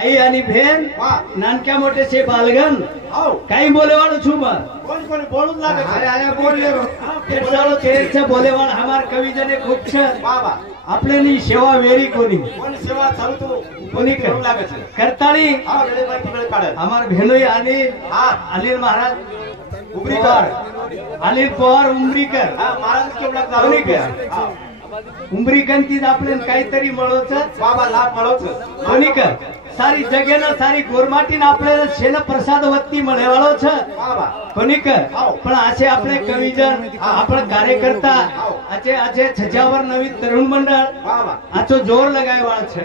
आई आणि भेन नानक्या मोठे से बालगन काही बोलेवाड़ छू कोण कोण बोलून लागे अरे आया बोलले केसाळो केरच्या बोलेवाड़ हमार कवी जने खूप छ बाबा आपल्यानी सेवा वेरी कोणी कोण सेवा चालतो कोणी करू लागे करताळी हा वेळे माहिती वेळ काढत हमार भेनोई अनिल अनिल महाराज उमरीकर अनिल पवार उमरीकर हा महाराज केवढा कोणी चालू का उमरीकंतीत आपल्याला काहीतरी मिळवच बाबा लाभ मिळवत कोणी का सारी जगेनं सारी गोरमाटीनं आपल्याला शेन प्रसाद वत्ती मिळवाळो छ बाबा कोणी का पण असे आपले कवीजन आपण कार्यकर्ता अचे अचे छजावर नवी तरुण मंडळ बाबा आचो जोर लगाय वाळ छ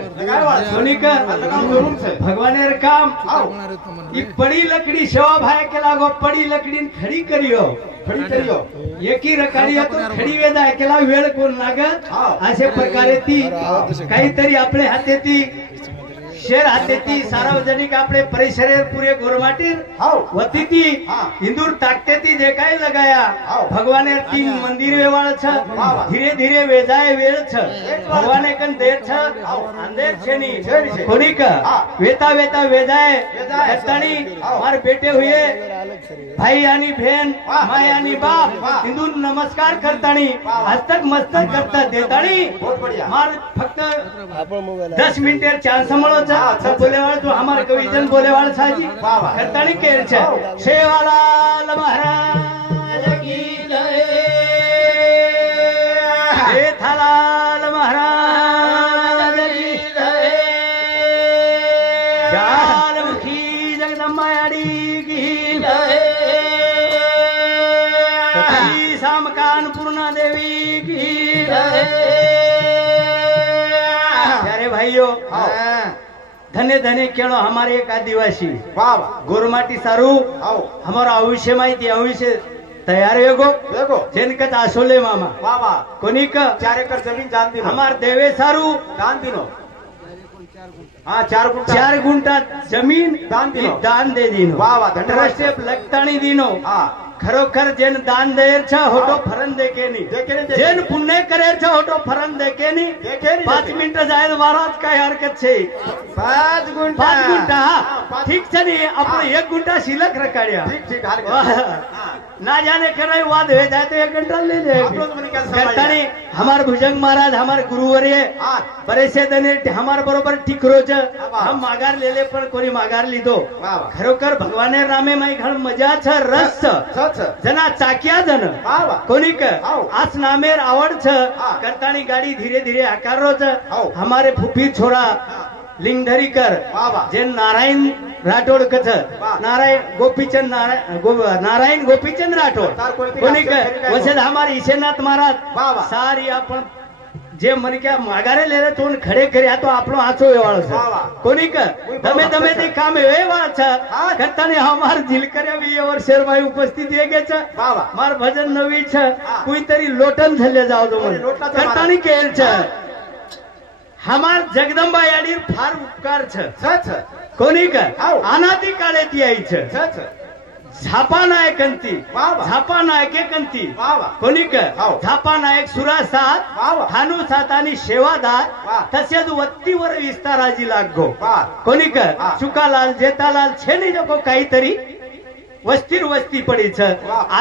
कोणी का भगवानेर काम ई पड़ी लकड़ी सेवा भाई के लागो पड़ी लकड़ी खड़ी करियो खड़ी करियो एकी रकाडी तो खडी वेदा केला वेळ कोण लागत अशा प्रकारे ती काहीतरी आपले हाते ती शेर हाते ती सार्वजनिक आपले परिसरे पुरे गोरमाटीर वती ती इंदूर ताकते ती जे काय लगाया भगवाने तीन मंदिर वेवाळ छ धीरे धीरे वेजाय वेळ छ भगवाने कन देर छ अंधेर छेनी कोणी का वेता वेता वेजाय कत्तानी मार बेटे हुए भाई आणि बहन माय आणि बाप इंदूर नमस्कार करतानी हस्तक मस्तक करता देतानी मार फक्त 10 मिनिटेर चान्स મળો છે बोलेवाड़ तो हमारे कविजन बोलेवाड़ साजी करतानी केर छे सेवालाल महाराज की जय जेठालाल महाराज की जय ज्ञानमुखी जगदम्बाड़ी की जय सती सामकान पूर्णा देवी की जय प्यारे भाइयों धन्य धन्य केळो हमारे एक आदिवासी बाबा गोरमाटी सारू हमारा आयुष्य माहिती आयुष्य तैयार वेगो जेनकत आसोले मामा बाबा कोणी का 4 एकर जमीन दान दिनो हमार देवे सारू दान दिनो हाँ 4 गुंठा जमीन दान दे दिनो बाबा धनराष्ट्रीय लगताणी दिनो खरोखर जेन दान देर छ होटो फरन देकेनी जेन पुण्य करेर छ होटो फरन देकेनी 5 मिनिट जायन महाराज काय हरकत छे 5 गुंठा ठीक छ नी आपण 1 गुंठा शिलक रकाड्या ठीक ना जाने करे वाद हो जाए तो 1 घंटा ले ले करतानी हमार भुजंग महाराज हमार गुरुवर्य बरेसे दने हमार बरोबर ठीक रोज हम माघार लेले पण कोणी माघार लीधो खरोखर भगवाने रामे माई घण मजा छ रस छ जना चाकिया जन कोणी का आज नामेर आवड छ करतानी गाड़ी धीरे धीरे आकारो छ हमारे फुफी छोरा लिंगधरीकर जे नारायण राठोड कथ नारायण गोपीचंद नारायण गोपीचंद राठोड कोणी का वसेद हमारे ईशेनाथ महाराज सारी आपण जे मन क्या मागारे ले तो खड़े करे तो आपलो आचो वेवाळ छ कोणी का दमे दमे ते काम वेवाळ छ करताने हमार दिल करे 20 वर्षेर माई उपस्थित येगे छ मार भजन नवी छ कोई तरी लोटन झले जाव दो करताने केल छ हमार जगदंबा याडीर फार उपकार छ कोणी का अनादि काळे ती आई छ झापा नायकंती झापा नायकेकंती कोणी का झापा नायक सुरासात थानू सात आणि शेवादार तसेच वत्तीवर विस्ताराजी लागो कोणी का चुकालाल जेतालाल छेनी नको काहीतरी वस्तीर वस्ती पडी छ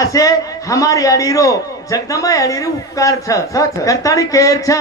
असे हमार याडीरो जगदंबा याडीरो उपकार छ करतानी केर छ।